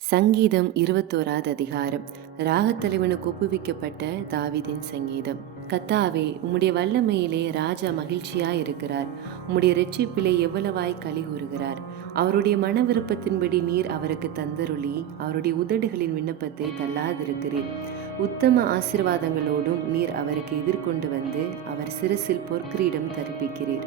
சங்கீதம் இருபத்தோராது அதிகாரம். ராகத்தலைவனுக்கு ஒப்புவிக்கப்பட்ட தாவிதின் சங்கீதம். கத்தாவே உம்முடைய வல்லமையிலே ராஜா மகிழ்ச்சியா இருக்கிறார் உம்முடைய ரட்சிப்பிலே எவ்வளவாய் களி கூறுகிறார். அவருடைய மன விருப்பத்தின்படி நீர் அவருக்கு தந்தருளி அவருடைய உதடுகளின் விண்ணப்பத்தை தள்ளாதிருக்கிறீர். உத்தம ஆசிர்வாதங்களோடும் நீர் அவருக்கு எதிர்கொண்டு வந்து அவர் சிரசில் பொற்கிரீடம் தரிப்பிக்கிறீர்.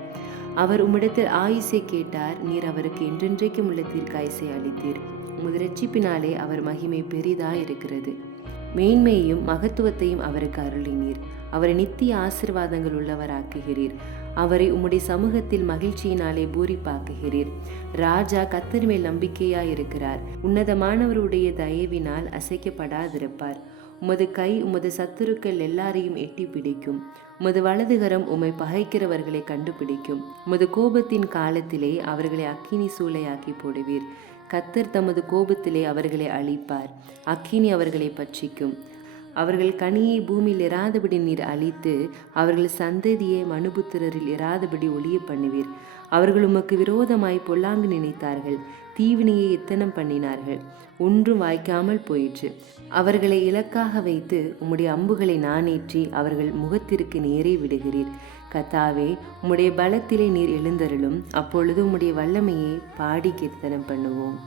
அவர் உம்மிடத்தில் ஆயுசை கேட்டார் நீர் அவருக்கு என்றென்றைக்கும் உள்ள தீர்க்காயுசை அளித்தீர். உமது ரட்சிப்பினாலே அவர் மகிமை பெரிதாய் இருக்கிறது மேன்மையையும் மகத்துவத்தையும் அவருக்கு அருளினீர். அவரை நித்திய ஆசிர்வாதங்கள் உள்ளவராக்குகிறீர். அவரை உம்முடைய சமூகத்தில் மகிழ்ச்சியினாலே பூரிப்பாக்குகிறீர். ராஜா கத்தர் மேல் நம்பிக்கையாயிருக்கிறார். உன்னதமானவருடைய தயவினால் அசைக்கப்படாதிருப்பார். உமது கை உமது சத்துருக்கள் எல்லாரையும் எட்டி பிடிக்கும். உமது வலதுகரம் உமை பகைக்கிறவர்களை கண்டுபிடிக்கும். உமது கோபத்தின் காலத்திலே அவர்களை அக்கினி சூளையாக்கி போடுவீர். கத்தர் தமது கோபத்திலே அவர்களை அழிப்பார். அக்கினி அவர்களை பட்சிக்கும். அவர்கள் கனியை பூமியில் இராதபடி நீர் அழித்து அவர்கள் சந்ததியை மனுபுத்திரரில் இராதபடி ஒளிய பண்ணுவீர். அவர்கள் உமக்கு விரோதமாய் பொல்லாங்கு நினைத்தார்கள். தீவினையை எத்தனம் பண்ணினார்கள்? ஒன்றும் வாய்க்காமல் போயிற்று. அவர்களை இலக்காக வைத்து உம்முடைய அம்புகளை நானேற்றி அவர்கள் முகத்திற்கு நேரே விடுகிறீர். கத்தாவே உம்முடைய பலத்திலே நீர் எழுந்தருளும். அப்பொழுது உம்முடைய வல்லமையை பாடி கீர்த்தனம் பண்ணுவோம்.